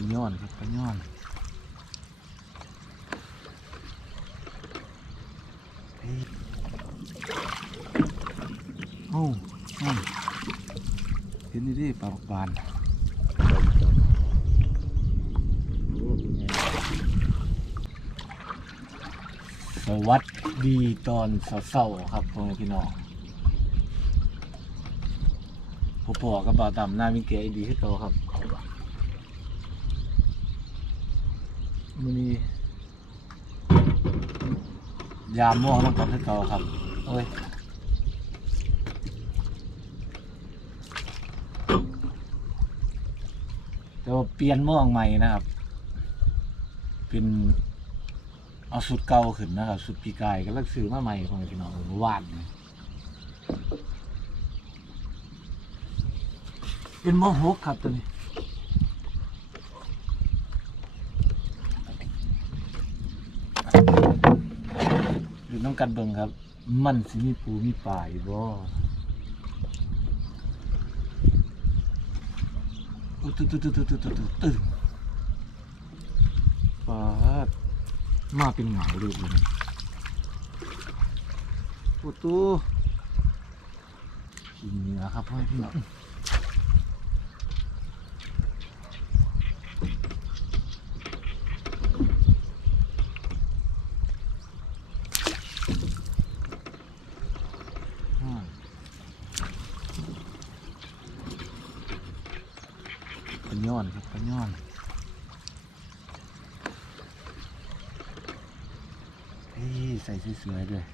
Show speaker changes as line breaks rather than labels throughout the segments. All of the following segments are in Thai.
ปลาย้อนครับปลาย้อนเฮ้โอ้เห็นนี่ดิปลาบกบานสวัสดีตอนเศร้าๆครับพี่น้องพ่อพ่อกับบ่าวดำหน้ามิเกะดีขึ้นโตครับ มันมี ยามม่วงต้องกลับที่เก่าครับเอ้ยแต่ว่าเปลี่ยนม่วงใหม่นะครับ เป็นเอาสุดเก่าขึ้นนะครับสุดปีกายก็ลักซื้อมาใหม่ของพี่น้องเมื่อวานเป็นม่วงหกครับตัวนี้ กันเบิ่งครับ มันสิมีปูมีป่ายู่บ่อุ้ยตุ๊ดตุ๊ตุ๊ตุ๊ตุ๊ตุ๊ตุ๊ดปาดมาเป็นเหงาเลยบุญโอ้ตู้กินเนื้อครับพ่อพี่น้ง สวยๆด้วย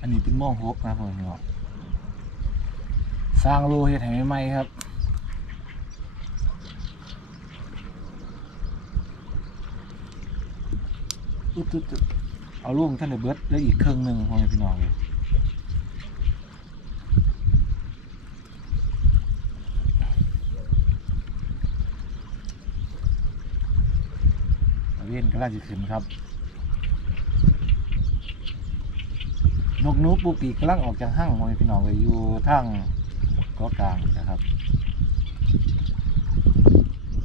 อันนี้เป็นม้องฮกนะผมบอกสร้างรูเฮ็ดให้ใหม่ครับอุ๊ดอุ๊ดอุ๊ดเอาลูกท่านเดเบิร์ดแล้วอีกครึ่งหนึ่งพ่อแม่พี่น้องเลย เอาเว้นก็ล่าจะขึ้นครับ นกนูปูปีกกำลังออกจากห้างพ่อแม่พี่น้องเลยอยู่ทางกาะกลางนะครับ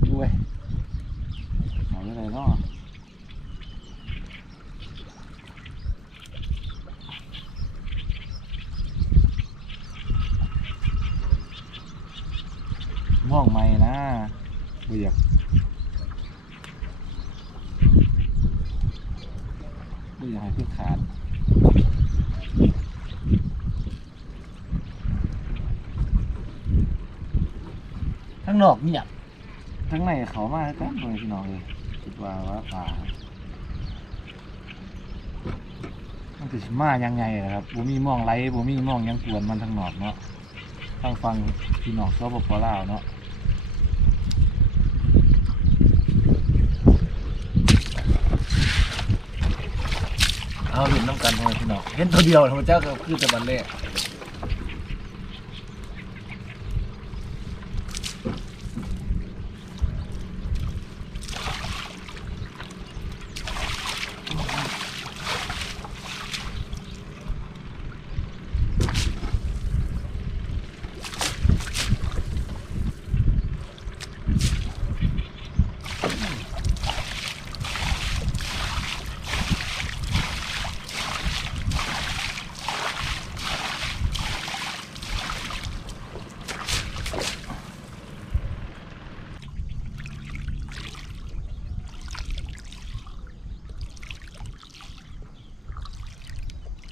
ด้วยเอาอะไรเนาะม่วงใหม่นะไม่อยาก ให้เพื่อขาดทั้งนอกเงียบทั้งในเขามากันเลยพี่น้องเลยคิดว่าว่าป่ามันจะมายังไงล่ะครับบ่มีมองไรบ่มีมองยังกวนมันทั้งนอกเนาะทางฟังพี่น้องสปปลาเนาะ เอาเห็นน้ำกันทำไมพี่น้องเห็นตัวเดียวทำไมเจ้าก็คือแต่บันเล่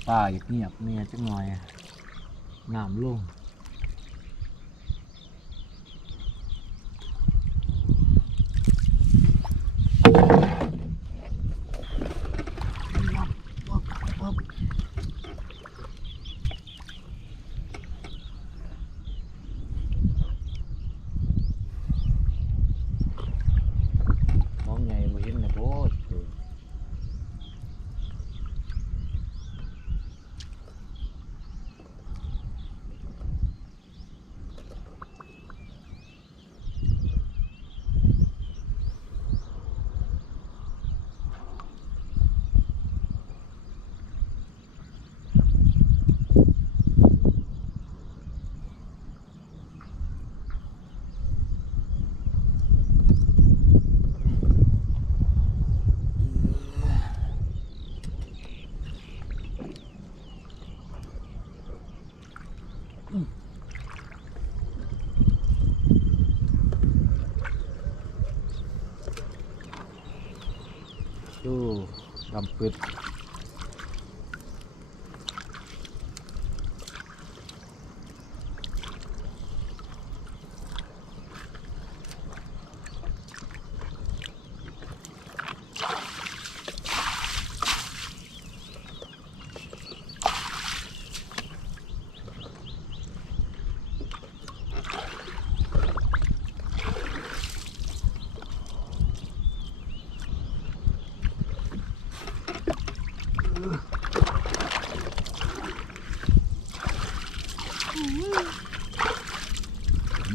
ป่าอยากเงียบเนี่ยจังหน่อยน้ำลงมองไงมาเห็นนะโบด ม ดู ลำปืด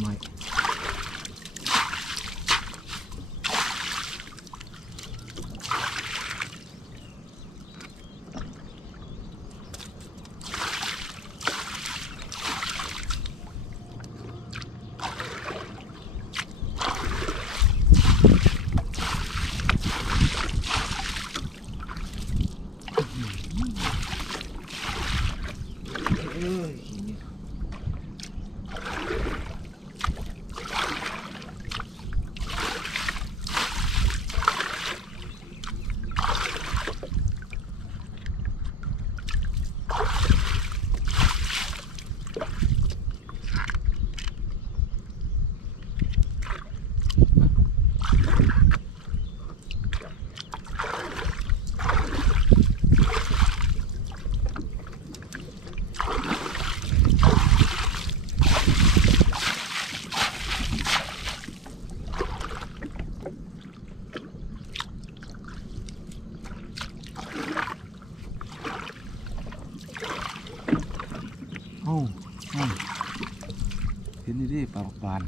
ไม่เอ้ย โอ้อืมเห็ นี่ดิปลาบาน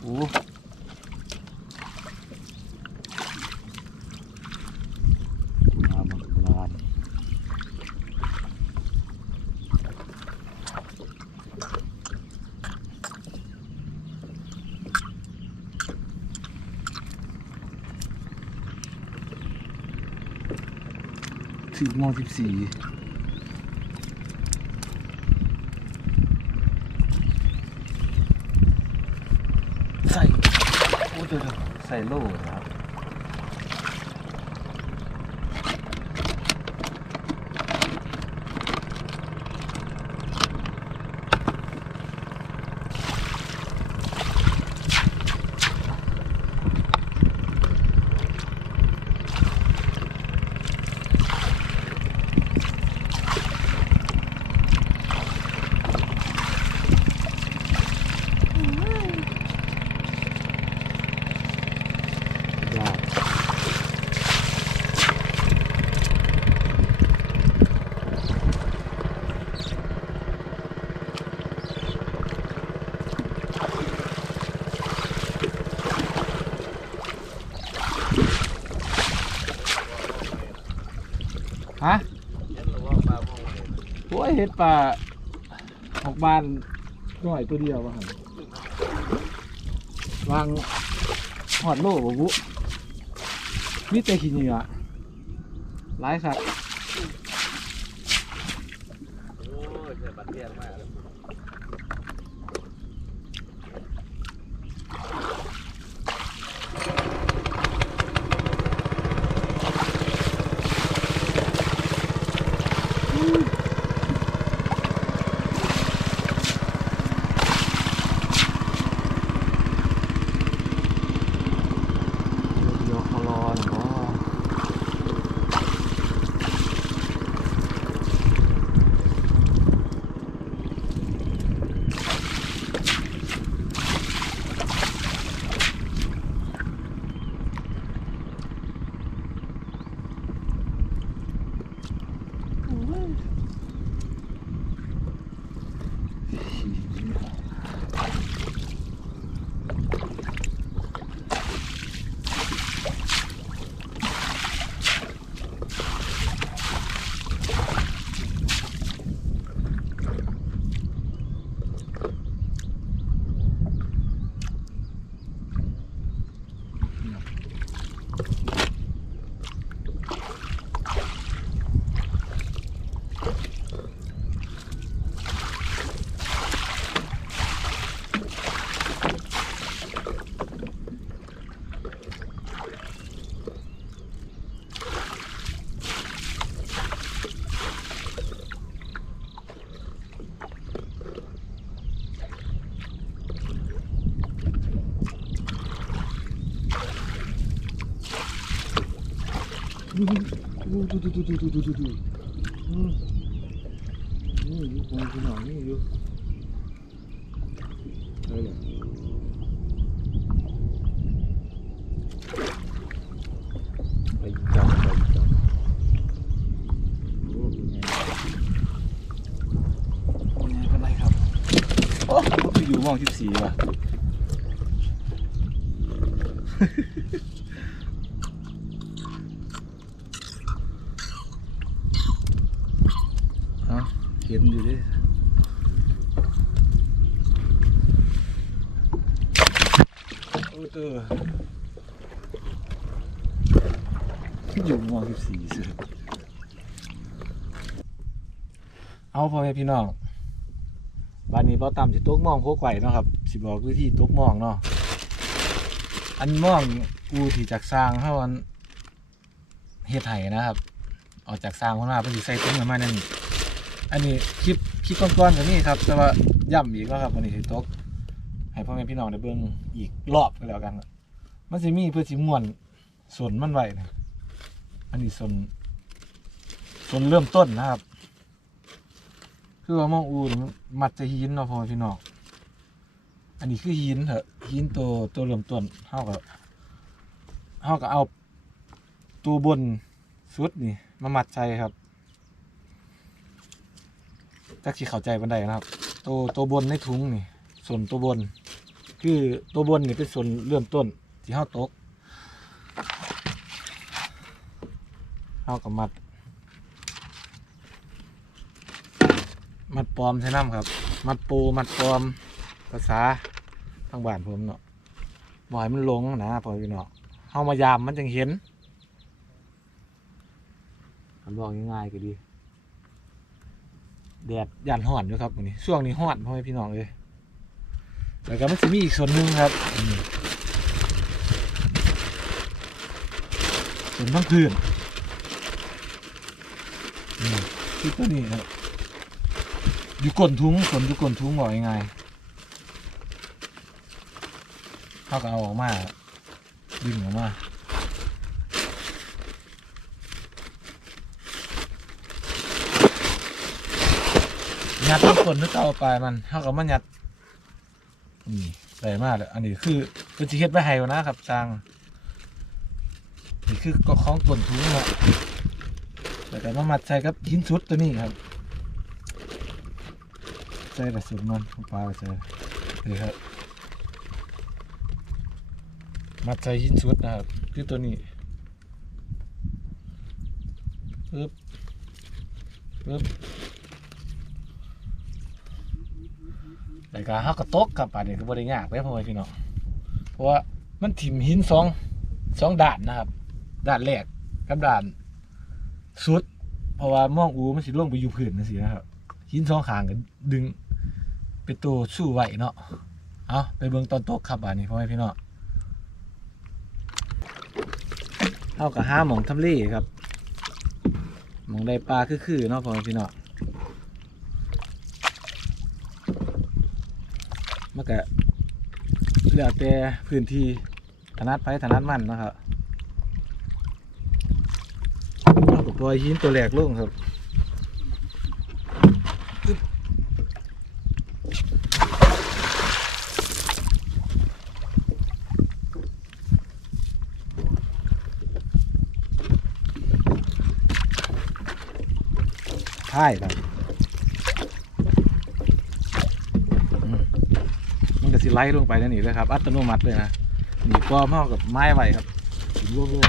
โอ้ปลาบานถึงมสิบสี่ โอ้เดี๋ยว เดี๋ยวใส่โล่นะครับ ยากฮะโอ้ย เห็ดป่าออกบานหน่อยตัวเดียวว่าหันวางหอดโล่บ่บุมีแต่ขี้เหงื่อหลายครับ
Thank
you. ดูดูดูดูดูดูดูดูดูอืมนี่อยู่คนพี่น้องนี่อยู่ได้เลยไปจับไปจับโอ้เป็นไงเป็นไงเป็นไรครับโอ้ไปอยู่มองสิบสี่ว่ะ เอาเห็นอยู่ดิโอ้เตออยู่มอสิบสี่สิเอาพ่อแม่พี่น้องบ้านนี้พ่อต่ำสิตกมองโคกไข่เนาะครับ สิบอกวิธีตกมองเนาะอันมองกูที่จากสร้างเท่าอันเฮ็ดไห้นะครับ ออกจากสร้างคนมาเพื่อสิใส่ตุ้งน้ำมันนั่นนี่ อันนี้คลิปคลิปก้อนๆกันนี่ครับ แต่ว่าย่ำอีกแล้วครับวันนี้สิตกให้พ่อแม่พี่น้องได้เบิ่งอีกรอบก็แล้วกันมันสิมีเพื่อสิม่วนส่วนมันไว้นะอันนี้ส่วนส่วนเริ่มต้นนะครับ คือว่ามองอูนมัดจะหินเนาะพ่อแม่พี่น้องอันนี้คือหินเถอะหินตัวตัวเริ่มต้นเฮาก็เฮาก็เอาตัวบนสุดนี่มามัดใจครับ จักสิเข้าใจบันไดนะครับ ตัวตัวบนในถุงนี่ ส่วนตัวบน คือตัวบนนี่เป็นส่วนเริ่มต้นที่เฮาตกเฮากับมัด มัดปลอมใช่น้ำครับ มัดปูมัดปลอมภาษาทางบ้านผมเนาะบ่ให้มันหลงนะพอพี่เนาะเฮามายามมันจึงเห็นคำบอกง่ายๆก็ดี แดดยันห่อนอยู่ครับวันนี้ช่วงนี้ห่อนพ่อแม่พี่น้องเลยแล้วก็มันจะมีอีกส่วนหนึ่งครับนี่ส่วนบางพื้นนี่คือตัวนี้ครับอยู่ก้นทุ้งส่วนอยู่ก้นทุ้งบอกยังไงเขาก็เอาออกมาดึงออกมา ยัดต้นกลนึกเอาไปมันเท่ากับมันยัดนี่ใส่มากเลยอันนี้คือเป็นจีเฮ็ดไว้ให้นะครับจางนี่คือก็คล้องกลนทุ้งละแต่ก็มามัดใส่กับหินชุดตัวนี้ครับใส่แต่สุดมันลงไปใส่นี่ครับมัดใส่หินชุดนะครับคือตัวนี้ปึ๊บปึ๊บ แต่การเฮาก็ตกกับป่านนี้คือบ่ได้ยากเลยพ่อแม่พี่น้องเพราะว่ามันถิ่มหินสองสองด่านนะครับด่านแรกกับด่านสุด เพราะว่ามองอูมันสิลงไปอยู่พื้นนั่นสินะครับหินสองขางก็ดึงเป็นตัวสู้ไหวเนาะเอาไปเบิ่งตอนตกครับป่านนี้พ่อแม่พี่น้องเฮาก็หาหม่องทำเล่ครับหม่องได้ปลาคือๆเนาะพ่อแม่พี่น้อง มันก็แล้วแต่พื้นที่ถนัดไปถนัดมันนะครับปล่อยหินตัวแรกลงครับใช่ครับ มันก็สิ ไล่ลงไปนั่นนี่เลยครับ อัตโนมัติเลยนะหนีก้อมเท่ากับไม้ไว้ครับถึงรวมเลย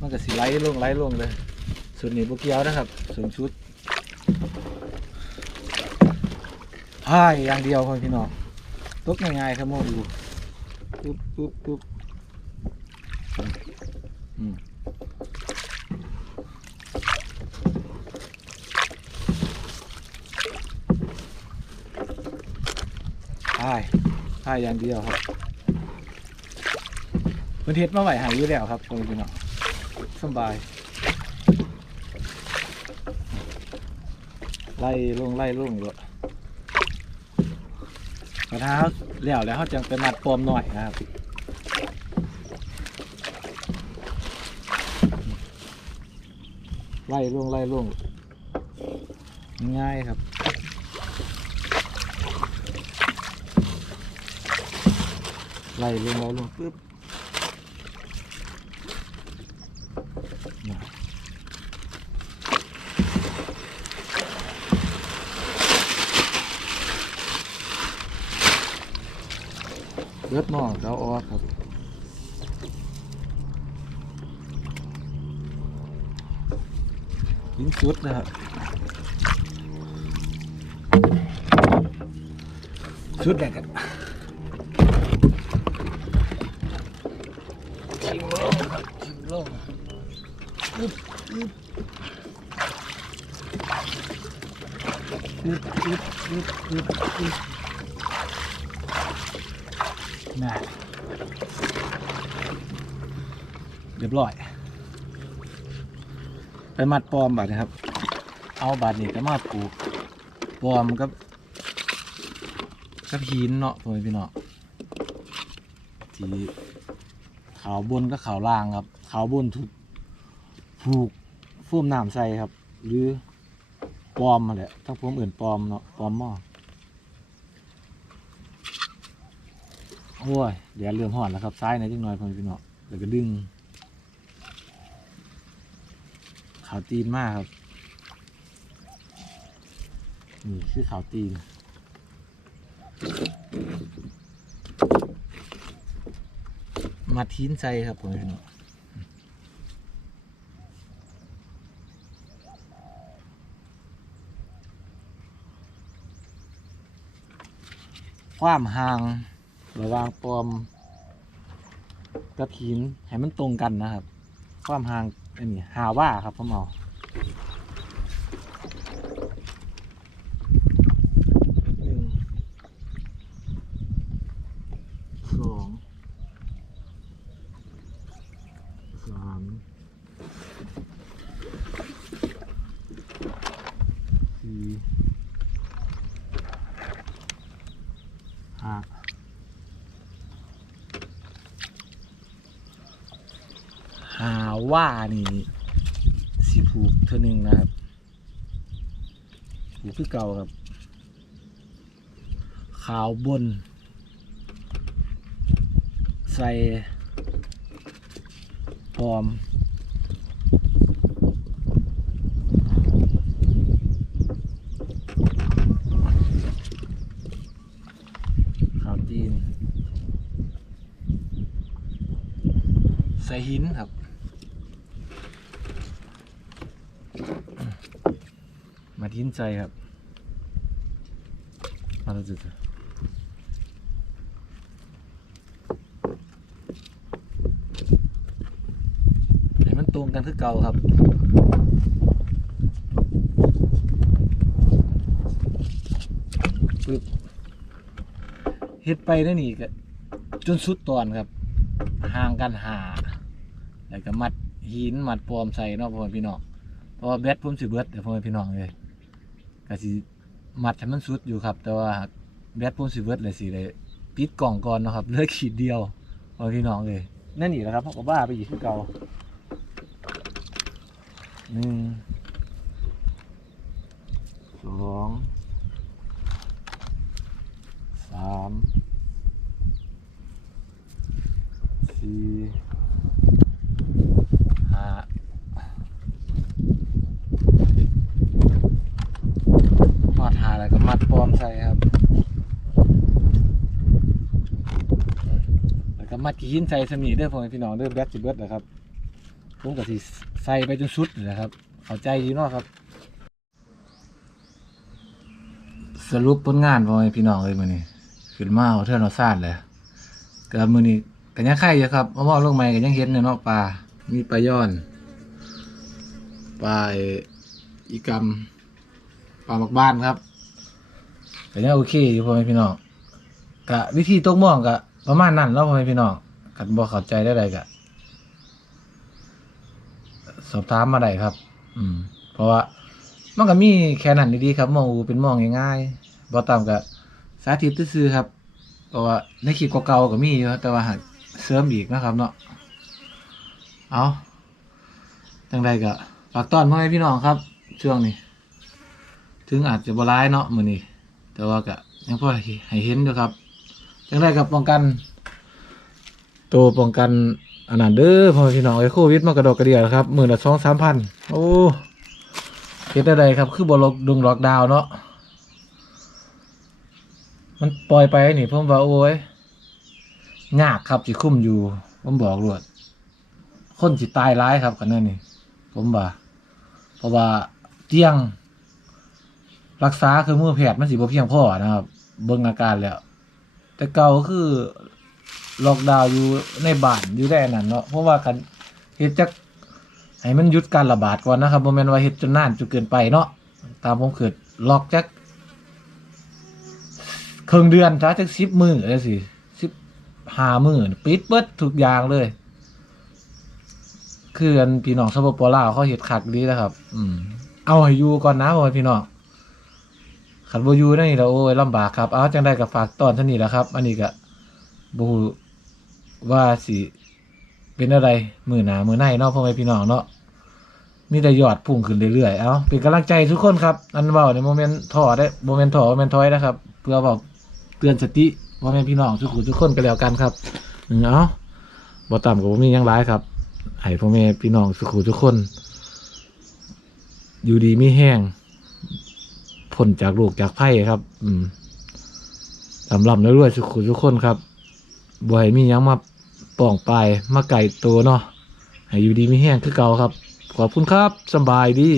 มันก็สิไล่ลงไล่ลงเลยส่วนนี้โบเกียวนะครับส่วนชุดอ้ายอย่างเดียวพ่อพี่น้องตุ๊กง่ายๆครับโมดูปุ๊บปุ๊บปุ๊บ ผ้าอย่างเดียวครับมันเฮ็ดมาใหม่หายอยู่แล้วครับโอ้ยเนาะสบาย ไล่ลงไล่ลงเลยกระทาแล้วแล้วเขาจังไปมัดปอมหน่อยครับไล่ลงไล่ลงง่ายครับ ไล่ลงไล่ลงปึ๊บเลือดหม้อเขาออกครับยิงสุดนะครับสุดแรกกันชิมลงครับชิมลงอึ๊บอึ๊บ อึบอึบอึบอึบอึบน่ะเรียบร้อยไปมัดปลอมบาดนะครับ เอาบาดนี่ก็มาปลูกปลอมกับกับหินเนาะพ่อแม่พี่เนาะที่ขาวบนก็ขาวล่างครับขาวบนถูกผูกฟูมน้ำใส่ครับ หรือ ปลอมมาแหละถ้าผมอื่นปลอมเนาะปลอมหม้อโอ้ยเดี๋ยวเริ่มห่อนแล้วครับซ้ายหนจังหน่อยพอมีพี่เนาะเดี๋ยวก็ดึงขาวตีนมากครับนี่คือขาวตีนมาทิ้นใจครับผมพี่น้อง ความห่างระหว่างปอมกับหินให้มันตรงกันนะครับ ความห่างอันนี้หาว่าครับผมเอาหนึ่งสองสามสี่ห้าหาว่านี่สีผูกเท่านึงนะครับ อยู่คือเก่าครับ ขาวบน ใส่หอม ขาวจีน ใส่หินครับ มาทิ้นใจครับมาดูจุดให้มันตรงกันคือเก่าครับปึ๊บเฮ็ดไปได้นี่ก็จนสุดตอนครับ ห่างกันหาแล้วก็มัดหินมัดปลอมใส่เนาะพ่อพี่น้องเพราะว่าแบตผมสิเบิดเดี๋ยวพ่อพี่น้องเลย ก็สิมัดให้มันสุดอยู่ครับ แต่ว่าแบตผมสิเบิดเลยสิเลยปิดกล่องก่อนเนาะครับเหลือขีดเดียวพ่อแม่พี่น้องเลยนั่นนี่แหละครับเขาก็บ้าไปอีกคือเก่าหนึ่งสองสามสี่ห้ามาทาแล้วก็มัดปลอมใส่ครับ แล้วก็ มัดกีหินใส่สมีเด้อพ่อแม่พี่น้องเด้อแบตสิเบิดนะครับผมก็สิใส่ไปจนสุดเลยนะครับเข้าใจอยู่เนาะครับ สรุปผลงานพ่อแม่พี่น้องเลยมื้อนี้ขึ้นมาเอาเทื่อนเอาซานเลยก็มื้อนี้ก็ยังไข่อยู่ครับเอาหม้อลงใหม่ก็ยังเห็นเนาะปลา มีปลาย้อนปลาอ้อีกำปลาหมักบ้านครับก็ยังโอเคอยู่พ่อแม่พี่น้องก็วิธีตกหม่องก็ ประมาณนั้นแล้วพ่อแม่พี่น้องกันบ่เข้าใจได้ใดก็สอบถามมาได้ครับ อืม เพราะว่ามันก็มีแค่นั้นดีๆครับมองอูเป็นมองง่ายๆบ่ตามกับสาธิตซื่อครับ เพราะว่าในคลิปเก่าๆก็มีอยู่แต่ว่าหากเสริมอีกนะครับ เนาะเอาจังใดก็ฝากต้อนพ่อแม่พี่น้องครับ ช่วงนี้ ถึงอาจจะบร้ายเนาะมือนี้แต่ว่าก็ยังพอให้เห็นอยู่ครับ จังได้กับป้องกันตัวป้องกันอันนั้นเด้อพ่อพี่น้องไอ้โควิดมากระดกกระเดียครับหมื่นละสองสามพันโอ้เฮ็ดได้ไดครับ คือบอลกดุงล็อกดาวเนาะมันปล่อยไปนี่ผมว่าโอ้ยยากครับสิคุ้มอยู่ ผมบอกรวดคนสิตายร้ายครับกันนั่นนี่ ผมว่าเพราะว่าเตียง รักษาคือมือแพทย์มันสิบ่เพียงพอนะครับ เบิ่งอาการแล้ว แต่เก่าคือล็อกดาวน์อยู่ในบ้านอยู่ได้อันนั้นเนาะเพราะว่ากันเฮ็ดจักให้มันหยุดการระบาดก่อนนะครับบ่แม่นว่าเฮ็ดจนนานจนเกินไปเนาะตามผมเกิดล็อกจักครึ่งเดือนซะจัก10มื้อจังซี่15มื้อปิดเบิดทุกอย่างเลย คืออันพี่น้องสปปลาวเขาเฮ็ดคักดีนะครับ อืมเอาให้อยู่ก่อนนะพ่อแม่พี่น้อง ขันบอยู่นั่นนี่แล้วโอ้ยลำบากครับ เอาจังได้ก็ฝากตอนเท่านี้แหล้วครับ อันนี้ก็บูว่าสิเป็นอะไรมือหนามือในเนาะพ่อแม่พี่น้องเนาะมีแต่ยอดพุ่งขึ้นเรื่อยๆ เอาเป็นกำลังใจทุกคนครับ อันเว้าในโมเมนต์ท้อได้โมเมนต์ท้อโมเมนต์ถอยนะครับ เพื่อบอกเตือนสติพ่อแม่พี่น้องทุกคนทุกคนก็แล้วกันครับเอาบ่ต่ำกว่าบ่มีหยังหลายครับให้พ่อแม่พี่น้องสุขุทุกคน อยู่ดีไม่แห้ง พ้นจากลูกจากไพ่ครับ อืมสำลำแล้วรวยสุขุทุกคนครับบ่ให้มียังมาป่องปลายมาไก่ตัวเนาะให้อยู่ดีไม่แห้งคือเก่าครับ ขอบคุณครับสบายดี